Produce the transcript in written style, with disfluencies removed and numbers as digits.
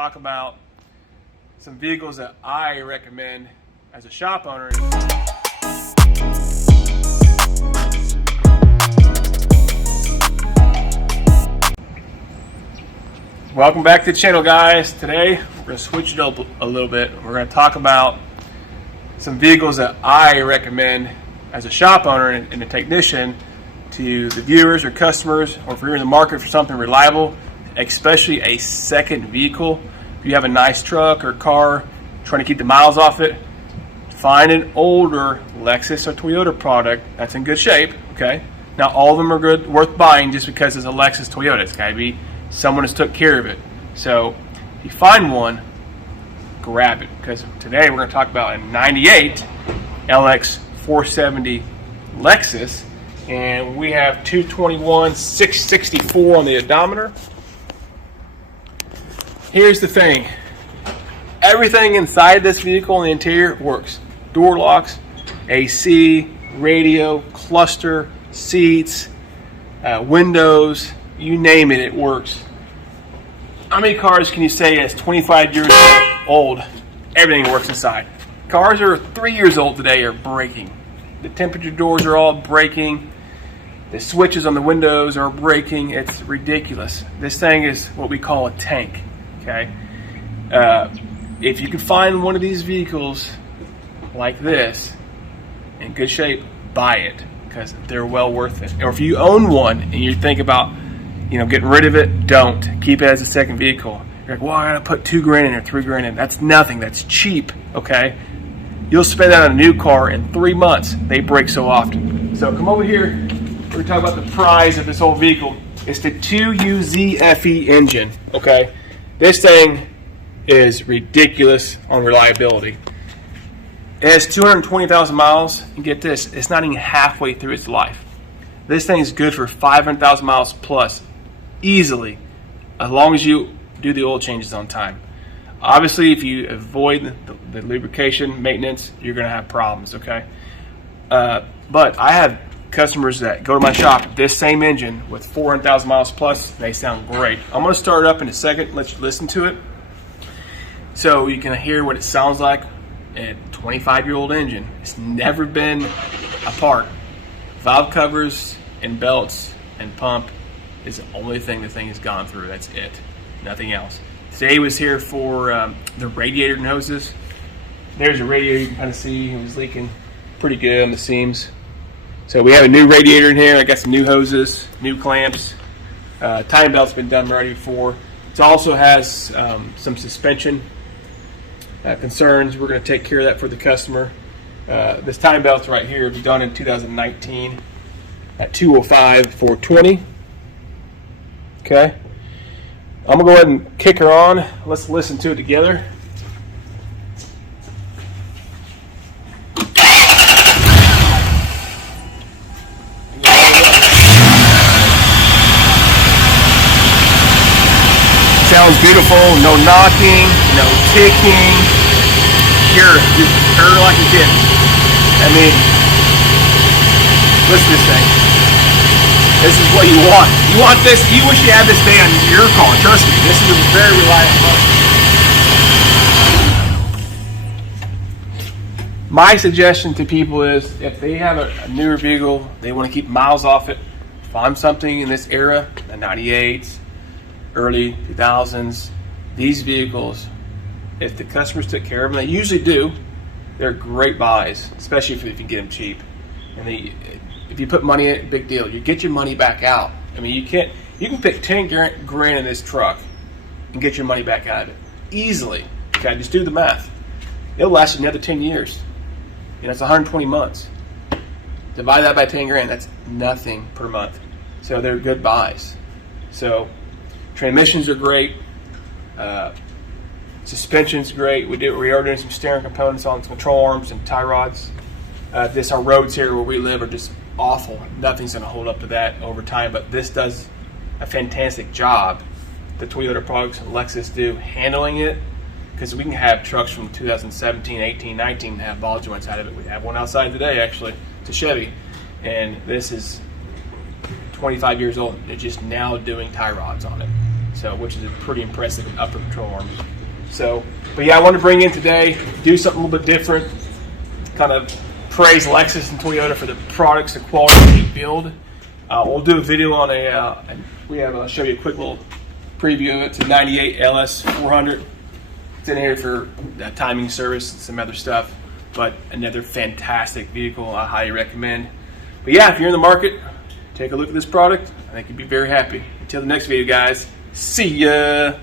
talk about some vehicles that I recommend as a shop owner. Welcome back to the channel, guys. Today we're going to switch it up a little bit. We're going to talk about some vehicles that I recommend as a shop owner and a technician to the viewers or customers, or if you're in the market for something reliable, especially a second vehicle. If you have a nice truck or car, trying to keep the miles off it, find an older Lexus or Toyota product that's in good shape. Okay, now all of them are good, worth buying just because it's a Lexus Toyota. It's got to be someone has took care of it. So if you find one, grab it, because today we're going to talk about a 98 LX 470 Lexus, and we have 221 664 on the odometer. Here's the thing, everything inside this vehicle in the interior works. Door locks, AC, radio, cluster, seats, windows, you name it, it works. How many cars can you say is 25 years old? Everything works inside. Cars that are 3 years old today are breaking. The temperature doors are all breaking. The switches on the windows are breaking. It's ridiculous. This thing is what we call a tank. Okay. If you can find one of these vehicles like this in good shape, buy it, because they're well worth it. Or if you own one and you think about, getting rid of it, don't. Keep it as a second vehicle. You're like, well, I gotta put $2,000 in or $3,000 in. That's nothing. That's cheap. Okay. You'll spend that on a new car in 3 months. They break so often. So come over here. We're talking about the prize of this whole vehicle. It's the 2UZFE engine. Okay. This thing is ridiculous on reliability. It has 220,000 miles, and get this, it's not even halfway through its life. This thing is good for 500,000 miles plus, easily, as long as you do the oil changes on time. Obviously, if you avoid the lubrication maintenance, you're going to have problems, okay? But I have customers that go to my shop, this same engine with 400,000 miles plus, they sound great. I'm going to start it up in a second, let you listen to it, so you can hear what it sounds like. A 25-year-old engine. It's never been apart. Valve covers and belts and pump is the only thing the thing has gone through. That's it. Nothing else. Today was here for the radiator and hoses. There's a radiator, you can kind of see it was leaking pretty good on the seams. So we have a new radiator in here. I got some new hoses, new clamps. Timing belt's been done already before. It also has some suspension concerns. We're going to take care of that for the customer. This timing belt's right here. It'll be done in 2019 at 205 420. Okay. I'm going to go ahead and kick her on. Let's listen to it together. Sounds beautiful, no knocking, no ticking. Pure, just pure like a kid. I mean, listen to this thing. This is what you want. You want this, you wish you had this day on your car. Trust me, this is a very reliable car. My suggestion to people is, if they have a newer vehicle, they want to keep miles off it, find something in this era, the 98s, early 2000s, these vehicles, if the customers took care of them, they usually do, they're great buys, especially if you can get them cheap. And if you put money in it, big deal. You get your money back out. I mean, you can pick $10,000 in this truck and get your money back out of it easily. Okay, just do the math. It'll last you another 10 years. It's 120 months. Divide that by $10,000, that's nothing per month. So they're good buys. So transmissions are great. Suspension's great. We are doing some steering components on some control arms and tie rods. Our roads here where we live are just awful. Nothing's going to hold up to that over time, but this does a fantastic job. The Toyota products and Lexus do handling it, because we can have trucks from 2017, 18, 19 and have ball joints out of it. We have one outside today, actually. It's a Chevy, and this is 25 years old. They're just now doing tie rods on it, so which is a pretty impressive upper control arm. So, but yeah, I wanted to bring in today, do something a little bit different, kind of praise Lexus and Toyota for the products, the quality they build. We'll do a video on I'll show you a quick little preview. It's a 98 LS 400. It's in here for timing service and some other stuff, but another fantastic vehicle I highly recommend. But yeah, if you're in the market, take a look at this product. I think you'd be very happy. Until the next video, guys. See ya.